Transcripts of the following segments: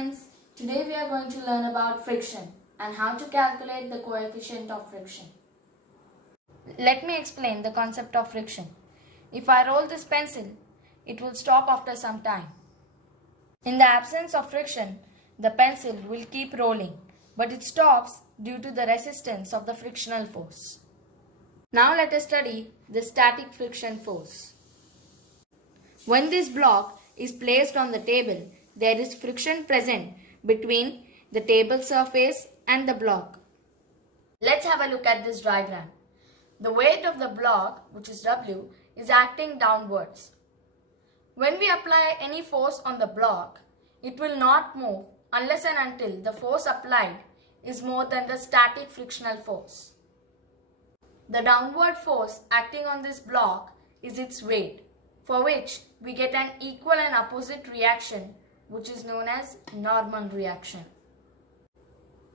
friends, today we are going to learn about friction and how to calculate the coefficient of friction. Let me explain the concept of friction. If I roll this pencil, it will stop after some time. In the absence of friction, the pencil will keep rolling, but it stops due to the resistance of the frictional force. Now let us study the static friction force. When this block is placed on the table, there is friction present between the table surface and the block. Let's have a look at this diagram. The weight of the block, which is W, is acting downwards. When we apply any force on the block, it will not move unless and until the force applied is more than the static frictional force. The downward force acting on this block is its weight, for which we get an equal and opposite reaction, which is known as normal reaction.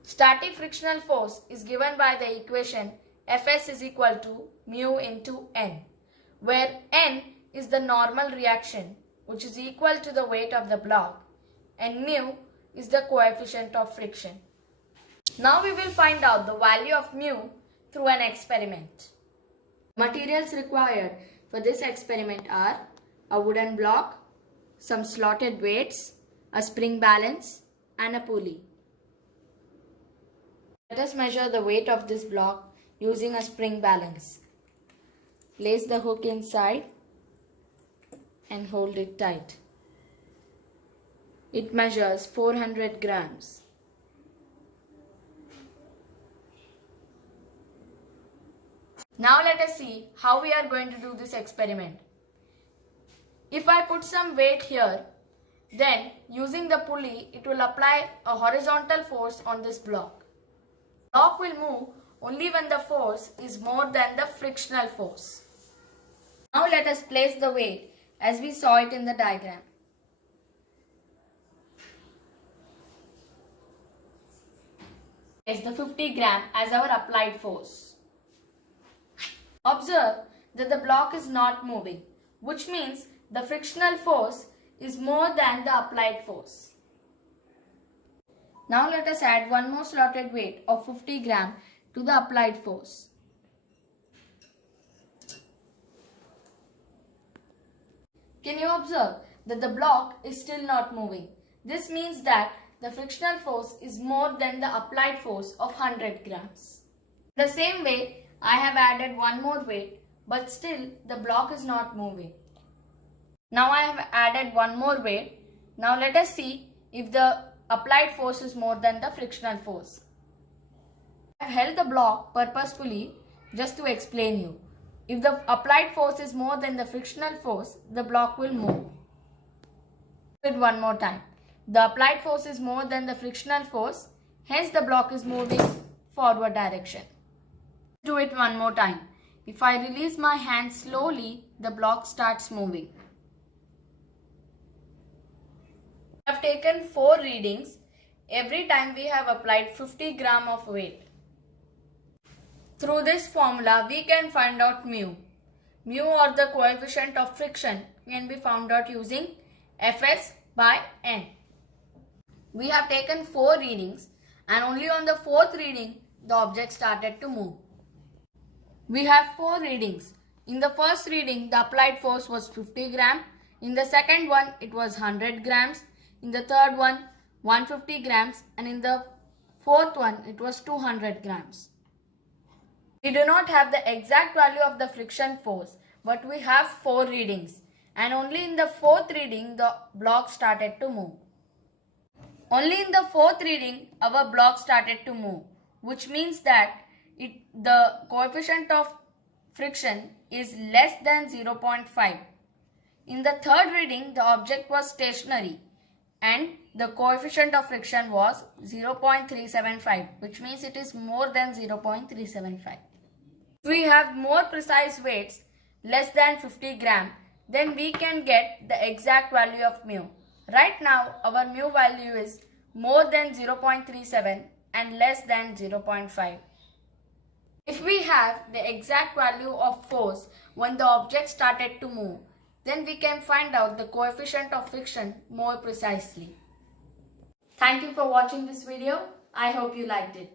Static frictional force is given by the equation Fs is equal to mu into n, where n is the normal reaction, which is equal to the weight of the block, and mu is the coefficient of friction. Now we will find out the value of mu through an experiment. Materials required for this experiment are a wooden block, some slotted weights, a spring balance, and a pulley. Let us measure the weight of this block using a spring balance. Place the hook inside and hold it tight. It measures 400 grams. Now let us see how we are going to do this experiment. If I put some weight here, then using the pulley, it will apply a horizontal force on this block. The block will move only when the force is more than the frictional force. Now let us place the weight as we saw it in the diagram. Place the 50 gram as our applied force. Observe that the block is not moving, which means the frictional force is more than the applied force. Now let us add one more slotted weight of 50 gram to the applied force. Can you observe that the block is still not moving? This means that the frictional force is more than the applied force of 100 grams. The same way, I have added one more weight, but still the block is not moving. Now I have added one more weight. Now let us see if the applied force is more than the frictional force. I have held the block purposefully just to explain you. If the applied force is more than the frictional force, the block will move. Do it one more time. The applied force is more than the frictional force, hence the block is moving forward direction. Do it one more time. If I release my hand slowly, the block starts moving. I have taken 4 readings every time we have applied 50 gram of weight. Through this formula, we can find out mu. Mu, or the coefficient of friction, can be found out using Fs by n. We have taken 4 readings, and only on the 4th reading the object started to move. We have 4 readings. In the first reading, the applied force was 50 gram. In the second one, it was 100 grams. In the third one, 150 grams. And in the fourth one, it was 200 grams. We do not have the exact value of the friction force, but we have 4 readings. And only in the 4th reading, the block started to move. Only in the 4th reading, our block started to move, which means that the coefficient of friction is less than 0.5. In the 3rd reading, the object was stationary and the coefficient of friction was 0.375, which means it is more than 0.375. If we have more precise weights less than 50 gram, then we can get the exact value of mu. Right now, our mu value is more than 0.37 and less than 0.5. If we have the exact value of force when the object started to move, then we can find out the coefficient of friction more precisely. Thank you for watching this video. I hope you liked it.